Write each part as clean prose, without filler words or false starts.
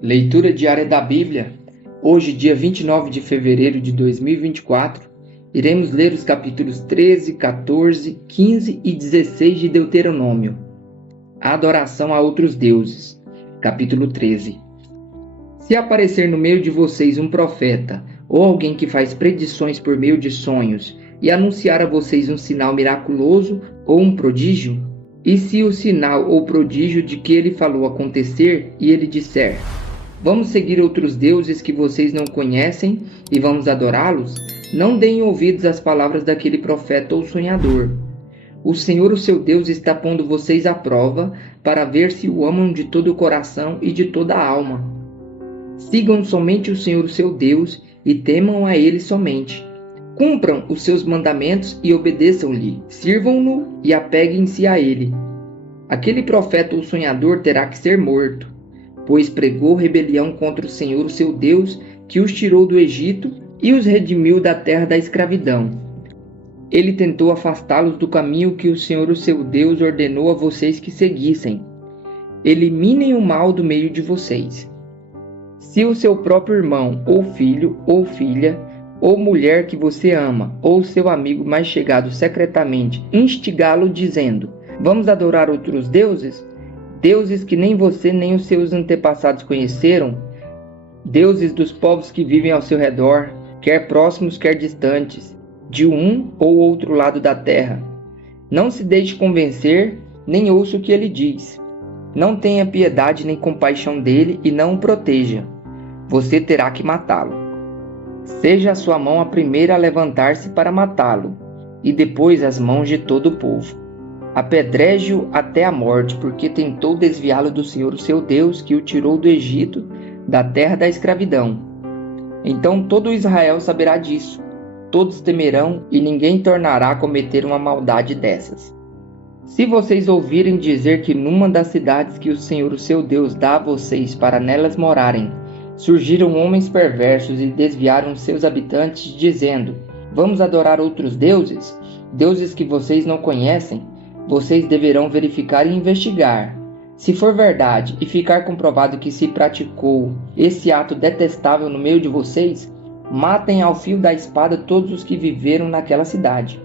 Leitura diária da Bíblia. Hoje, dia 29 de fevereiro de 2024, iremos ler os capítulos 13, 14, 15 e 16 de Deuteronômio. A adoração a outros deuses. Capítulo 13. Se aparecer no meio de vocês um profeta, ou alguém que faz predições por meio de sonhos, e anunciar a vocês um sinal miraculoso ou um prodígio, e se o sinal ou prodígio de que ele falou acontecer, e ele disser: vamos seguir outros deuses que vocês não conhecem e vamos adorá-los? Não deem ouvidos às palavras daquele profeta ou sonhador. O Senhor, o seu Deus, está pondo vocês à prova para ver se o amam de todo o coração e de toda a alma. Sigam somente o Senhor, o seu Deus, e temam a Ele somente. Cumpram os seus mandamentos e obedeçam-lhe. Sirvam-no e apeguem-se a Ele. Aquele profeta ou sonhador terá que ser morto, pois pregou rebelião contra o Senhor, o seu Deus, que os tirou do Egito e os redimiu da terra da escravidão. Ele tentou afastá-los do caminho que o Senhor, o seu Deus, ordenou a vocês que seguissem. Eliminem o mal do meio de vocês. Se o seu próprio irmão, ou filho, ou filha, ou mulher que você ama, ou seu amigo mais chegado secretamente, instigá-lo dizendo: vamos adorar outros deuses? Deuses que nem você nem os seus antepassados conheceram, deuses dos povos que vivem ao seu redor, quer próximos, quer distantes, de um ou outro lado da terra. Não se deixe convencer, nem ouça o que ele diz. Não tenha piedade nem compaixão dele e não o proteja. Você terá que matá-lo. Seja a sua mão a primeira a levantar-se para matá-lo, e depois as mãos de todo o povo. Apedreje-o até a morte, porque tentou desviá-lo do Senhor, o seu Deus, que o tirou do Egito, da terra da escravidão. Então todo Israel saberá disso. Todos temerão, e ninguém tornará a cometer uma maldade dessas. Se vocês ouvirem dizer que numa das cidades que o Senhor, o seu Deus, dá a vocês para nelas morarem, surgiram homens perversos e desviaram seus habitantes, dizendo: vamos adorar outros deuses, deuses que vocês não conhecem, vocês deverão verificar e investigar. Se for verdade e ficar comprovado que se praticou esse ato detestável no meio de vocês, matem ao fio da espada todos os que viveram naquela cidade.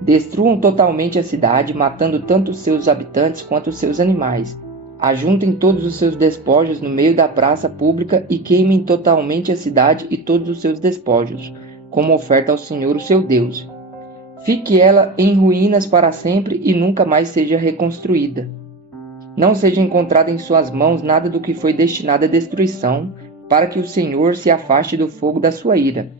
Destruam totalmente a cidade, matando tanto os seus habitantes quanto os seus animais. Ajuntem todos os seus despojos no meio da praça pública e queimem totalmente a cidade e todos os seus despojos, como oferta ao Senhor, o seu Deus. Fique ela em ruínas para sempre e nunca mais seja reconstruída. Não seja encontrado em suas mãos nada do que foi destinado à destruição, para que o Senhor se afaste do fogo da sua ira.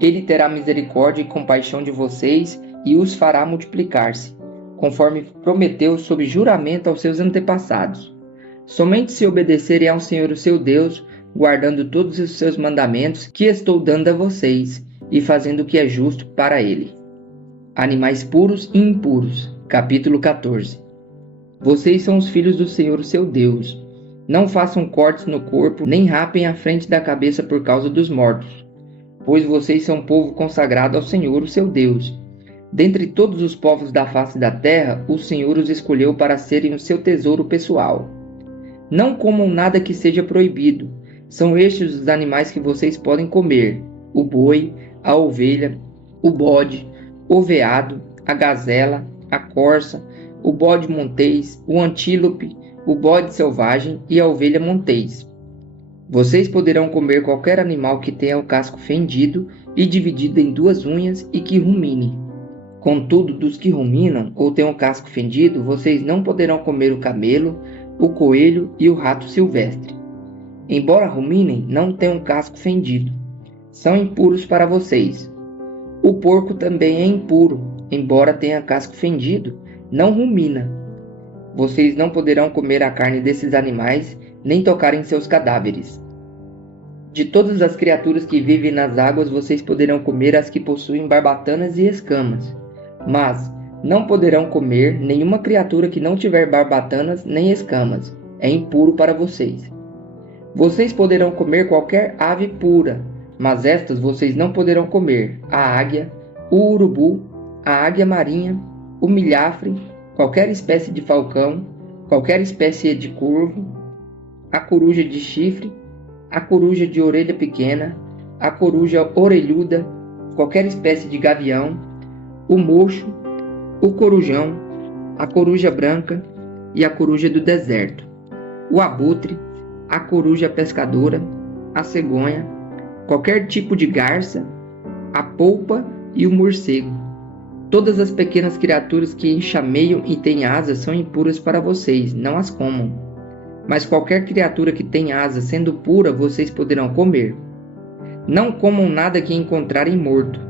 Ele terá misericórdia e compaixão de vocês e os fará multiplicar-se, conforme prometeu sob juramento aos seus antepassados. Somente se obedecerem ao Senhor, o seu Deus, guardando todos os seus mandamentos que estou dando a vocês, e fazendo o que é justo para Ele. Animais puros e impuros. Capítulo 14. Vocês são os filhos do Senhor, o seu Deus. Não façam cortes no corpo, nem rapem a frente da cabeça por causa dos mortos, pois vocês são povo consagrado ao Senhor, o seu Deus. Dentre todos os povos da face da terra, o Senhor os escolheu para serem o seu tesouro pessoal. Não comam nada que seja proibido. São estes os animais que vocês podem comer: o boi, a ovelha, o bode, o veado, a gazela, a corça, o bode montês, o antílope, o bode selvagem e a ovelha montês. Vocês poderão comer qualquer animal que tenha o casco fendido e dividido em duas unhas e que rumine. Contudo, dos que ruminam ou têm o casco fendido, vocês não poderão comer o camelo, o coelho e o rato silvestre. Embora ruminem, não tenham casco fendido. São impuros para vocês. O porco também é impuro, embora tenha casco fendido, não rumina. Vocês não poderão comer a carne desses animais, nem tocar em seus cadáveres. De todas as criaturas que vivem nas águas, vocês poderão comer as que possuem barbatanas e escamas. Mas não poderão comer nenhuma criatura que não tiver barbatanas nem escamas. É impuro para vocês. Vocês poderão comer qualquer ave pura, mas estas vocês não poderão comer: a águia, o urubu, a águia marinha, o milhafre, qualquer espécie de falcão, qualquer espécie de corvo, a coruja de chifre, a coruja de orelha pequena, a coruja orelhuda, qualquer espécie de gavião, o mocho, o corujão, a coruja branca e a coruja do deserto, o abutre, a coruja pescadora, a cegonha, qualquer tipo de garça, a polpa e o morcego. Todas as pequenas criaturas que enxameiam e têm asas são impuras para vocês, não as comam. Mas qualquer criatura que tem asas, sendo pura, vocês poderão comer. Não comam nada que encontrarem morto.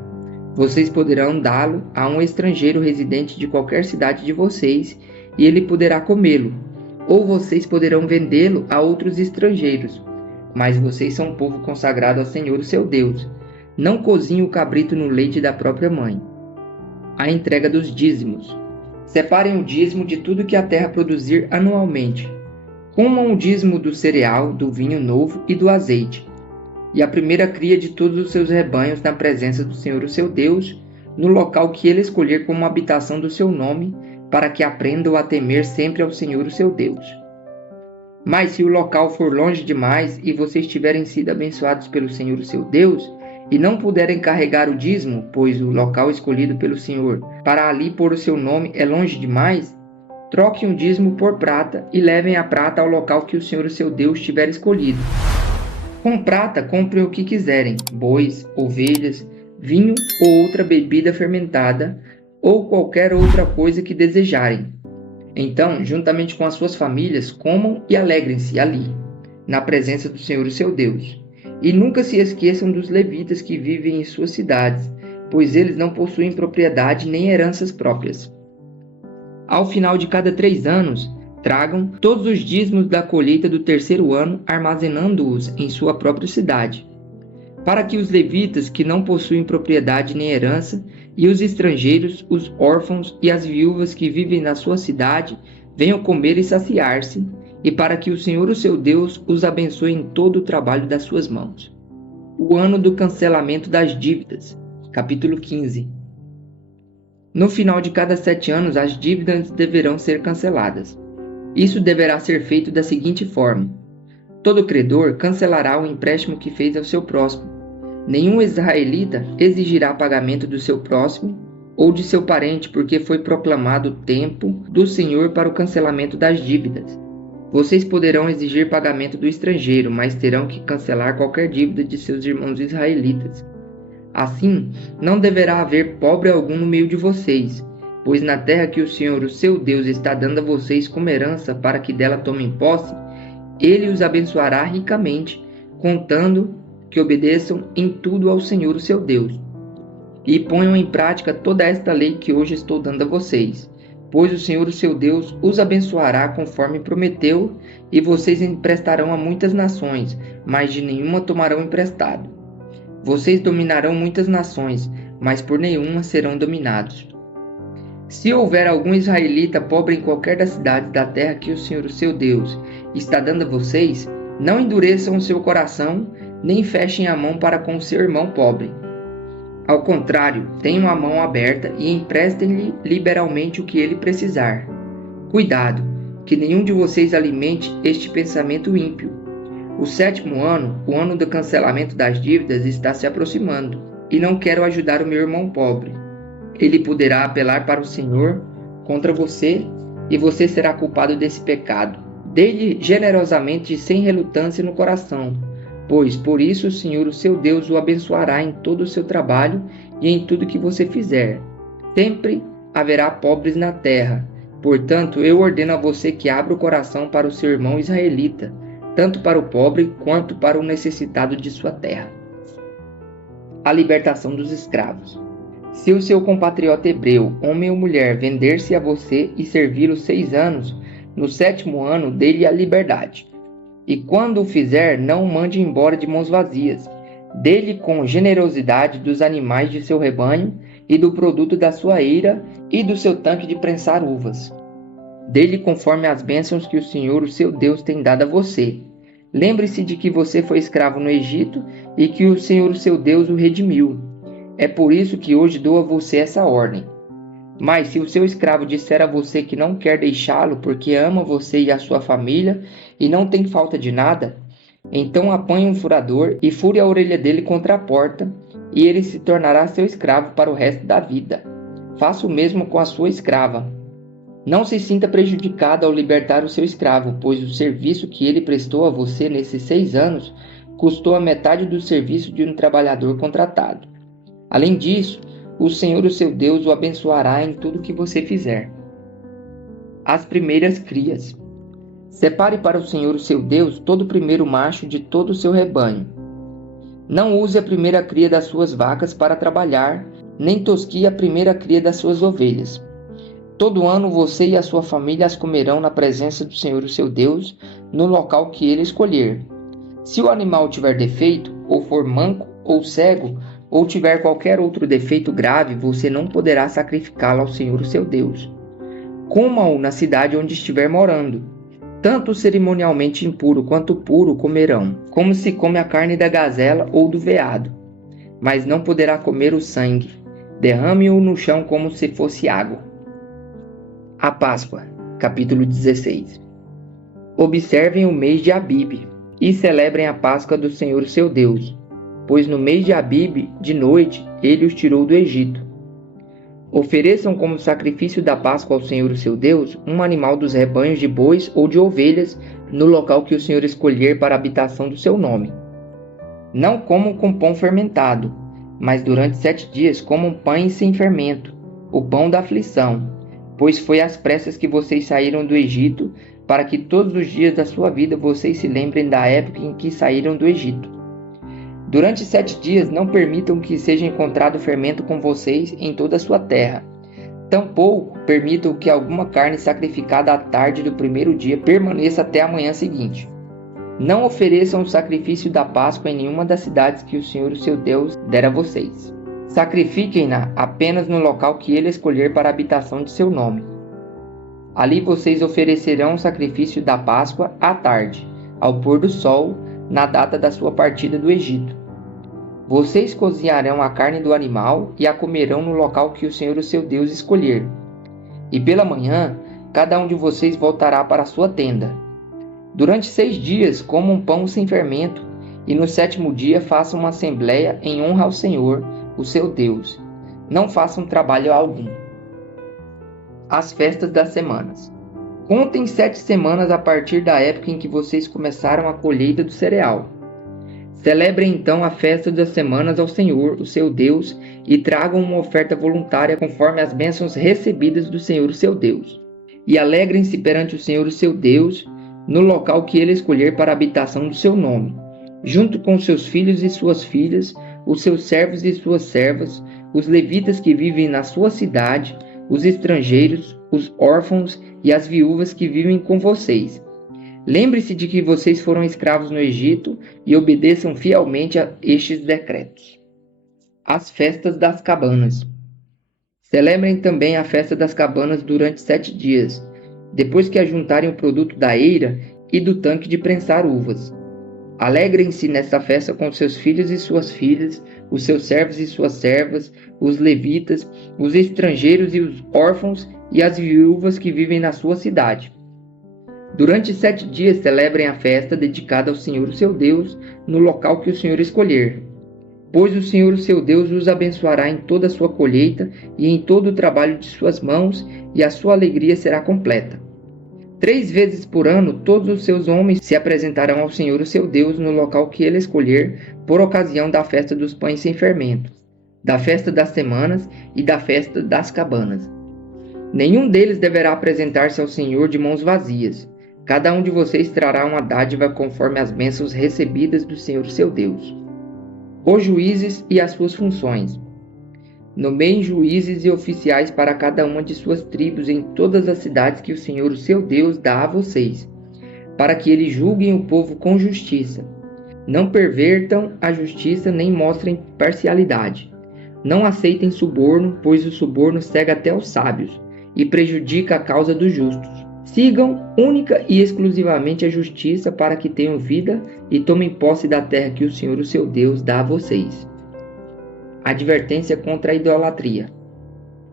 Vocês poderão dá-lo a um estrangeiro residente de qualquer cidade de vocês, e ele poderá comê-lo. Ou vocês poderão vendê-lo a outros estrangeiros. Mas vocês são um povo consagrado ao Senhor, o seu Deus. Não cozinhem o cabrito no leite da própria mãe. A entrega dos dízimos. Separem o dízimo de tudo que a terra produzir anualmente. Comam o dízimo do cereal, do vinho novo e do azeite, e a primeira cria de todos os seus rebanhos na presença do Senhor, o seu Deus, no local que ele escolher como habitação do seu nome, para que aprendam a temer sempre ao Senhor, o seu Deus. Mas se o local for longe demais e vocês tiverem sido abençoados pelo Senhor, o seu Deus, e não puderem carregar o dízimo, pois o local escolhido pelo Senhor para ali pôr o seu nome é longe demais, troquem o dízimo por prata e levem a prata ao local que o Senhor, o seu Deus, tiver escolhido. Com prata, comprem o que quiserem, bois, ovelhas, vinho ou outra bebida fermentada, ou qualquer outra coisa que desejarem. Então, juntamente com as suas famílias, comam e alegrem-se ali, na presença do Senhor, o seu Deus. E nunca se esqueçam dos levitas que vivem em suas cidades, pois eles não possuem propriedade nem heranças próprias. Ao final de cada 3 anos, tragam todos os dízimos da colheita do 3º ano, armazenando-os em sua própria cidade, para que os levitas que não possuem propriedade nem herança, e os estrangeiros, os órfãos e as viúvas que vivem na sua cidade, venham comer e saciar-se, e para que o Senhor, o seu Deus, os abençoe em todo o trabalho das suas mãos. O ano do cancelamento das dívidas. Capítulo 15. No final de cada 7 anos, as dívidas deverão ser canceladas. Isso deverá ser feito da seguinte forma: todo credor cancelará o empréstimo que fez ao seu próximo. Nenhum israelita exigirá pagamento do seu próximo ou de seu parente, porque foi proclamado o tempo do Senhor para o cancelamento das dívidas. Vocês poderão exigir pagamento do estrangeiro, mas terão que cancelar qualquer dívida de seus irmãos israelitas. Assim, não deverá haver pobre algum no meio de vocês, pois na terra que o Senhor, o seu Deus, está dando a vocês como herança para que dela tomem posse, ele os abençoará ricamente, contando que obedeçam em tudo ao Senhor, o seu Deus, e ponham em prática toda esta lei que hoje estou dando a vocês. Pois o Senhor, o seu Deus, os abençoará conforme prometeu, e vocês emprestarão a muitas nações, mas de nenhuma tomarão emprestado. Vocês dominarão muitas nações, mas por nenhuma serão dominados. Se houver algum israelita pobre em qualquer das cidades da terra que o Senhor, o seu Deus, está dando a vocês, não endureçam o seu coração, nem fechem a mão para com o seu irmão pobre. Ao contrário, tenham a mão aberta e emprestem-lhe liberalmente o que ele precisar. Cuidado, que nenhum de vocês alimente este pensamento ímpio. O 7º ano, o ano do cancelamento das dívidas, está se aproximando, e não quero ajudar o meu irmão pobre. Ele poderá apelar para o Senhor contra você, e você será culpado desse pecado. Dê-lhe generosamente e sem relutância no coração, pois por isso o Senhor, o seu Deus, o abençoará em todo o seu trabalho e em tudo que você fizer. Sempre haverá pobres na terra. Portanto, eu ordeno a você que abra o coração para o seu irmão israelita, tanto para o pobre quanto para o necessitado de sua terra. A libertação dos escravos. Se o seu compatriota hebreu, homem ou mulher, vender-se a você e servi-lo 6 anos, no 7º ano dê-lhe a liberdade. E quando o fizer, não o mande embora de mãos vazias. Dê-lhe com generosidade dos animais de seu rebanho e do produto da sua eira e do seu tanque de prensar uvas. Dê-lhe conforme as bênçãos que o Senhor, o seu Deus, tem dado a você. Lembre-se de que você foi escravo no Egito e que o Senhor, o seu Deus, o redimiu. É por isso que hoje dou a você essa ordem. Mas se o seu escravo disser a você que não quer deixá-lo porque ama você e a sua família e não tem falta de nada, Então apanhe um furador e fure a orelha dele contra a porta, e ele se tornará seu escravo para o resto da vida. Faça o mesmo com a sua escrava. Não se sinta prejudicado ao libertar o seu escravo, pois o serviço que ele prestou a você nesses 6 anos custou a metade do serviço de um trabalhador contratado. Além disso, o Senhor, o seu Deus, o abençoará em tudo que você fizer. As primeiras crias. Separe para o Senhor, o seu Deus, todo o primeiro macho de todo o seu rebanho. Não use a primeira cria das suas vacas para trabalhar, nem tosquie a primeira cria das suas ovelhas. Todo ano você e a sua família as comerão na presença do Senhor, o seu Deus, no local que ele escolher. Se o animal tiver defeito, ou for manco ou cego, ou tiver qualquer outro defeito grave, você não poderá sacrificá-lo ao Senhor, o seu Deus. Coma-o na cidade onde estiver morando. Tanto o cerimonialmente impuro quanto o puro comerão, como se come a carne da gazela ou do veado. Mas não poderá comer o sangue. Derrame-o no chão como se fosse água. A Páscoa, capítulo 16. Observem o mês de Abibe e celebrem a Páscoa do Senhor seu Deus, pois no mês de Abibe, de noite, ele os tirou do Egito. Ofereçam como sacrifício da Páscoa ao Senhor seu Deus um animal dos rebanhos de bois ou de ovelhas no local que o Senhor escolher para a habitação do seu nome. Não comam com pão fermentado, mas durante 7 dias comam pães sem fermento, o pão da aflição, pois foi às pressas que vocês saíram do Egito, para que todos os dias da sua vida vocês se lembrem da época em que saíram do Egito. Durante 7 dias não permitam que seja encontrado fermento com vocês em toda a sua terra. Tampouco permitam que alguma carne sacrificada à tarde do primeiro dia permaneça até a manhã seguinte. Não ofereçam o sacrifício da Páscoa em nenhuma das cidades que o Senhor, o seu Deus, der a vocês. Sacrifiquem-na apenas no local que ele escolher para a habitação de seu nome. Ali vocês oferecerão o sacrifício da Páscoa à tarde, ao pôr do sol, na data da sua partida do Egito. Vocês cozinharão a carne do animal e a comerão no local que o Senhor, o seu Deus, escolher. E pela manhã, cada um de vocês voltará para a sua tenda. Durante 6 dias comam pão sem fermento, e no 7º dia façam uma assembleia em honra ao Senhor, o seu Deus. Não façam trabalho algum. As festas das semanas. Contem 7 semanas a partir da época em que vocês começaram a colheita do cereal. Celebrem então a festa das semanas ao Senhor, o seu Deus, e tragam uma oferta voluntária conforme as bênçãos recebidas do Senhor, o seu Deus. E alegrem-se perante o Senhor, o seu Deus, no local que ele escolher para a habitação do seu nome, junto com seus filhos e suas filhas, os seus servos e suas servas, os levitas que vivem na sua cidade, os estrangeiros, os órfãos e as viúvas que vivem com vocês. Lembre-se de que vocês foram escravos no Egito e obedeçam fielmente a estes decretos. As festas das cabanas. Celebrem também a festa das cabanas durante 7 dias, depois que ajuntarem o produto da eira e do tanque de prensar uvas. Alegrem-se nesta festa com seus filhos e suas filhas, os seus servos e suas servas, os levitas, os estrangeiros e os órfãos e as viúvas que vivem na sua cidade. Durante 7 dias celebrem a festa dedicada ao Senhor, o seu Deus, no local que o Senhor escolher. Pois o Senhor, o seu Deus, os abençoará em toda a sua colheita e em todo o trabalho de suas mãos, e a sua alegria será completa. 3 vezes por ano, todos os seus homens se apresentarão ao Senhor, o seu Deus, no local que ele escolher, por ocasião da festa dos pães sem fermento, da festa das semanas e da festa das cabanas. Nenhum deles deverá apresentar-se ao Senhor de mãos vazias. Cada um de vocês trará uma dádiva conforme as bênçãos recebidas do Senhor, seu Deus. Os juízes e as suas funções. Nomeiem juízes e oficiais para cada uma de suas tribos em todas as cidades que o Senhor, o seu Deus, dá a vocês, para que eles julguem o povo com justiça. Não pervertam a justiça nem mostrem parcialidade. Não aceitem suborno, pois o suborno cega até os sábios e prejudica a causa dos justos. Sigam única e exclusivamente a justiça para que tenham vida e tomem posse da terra que o Senhor, o seu Deus, dá a vocês. Advertência contra a idolatria.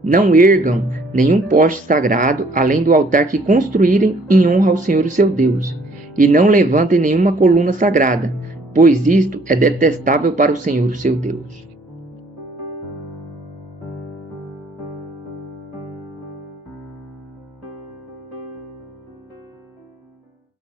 Não ergam nenhum poste sagrado além do altar que construírem em honra ao Senhor, o seu Deus. e não levantem nenhuma coluna sagrada, pois isto é detestável para o Senhor, seu Deus.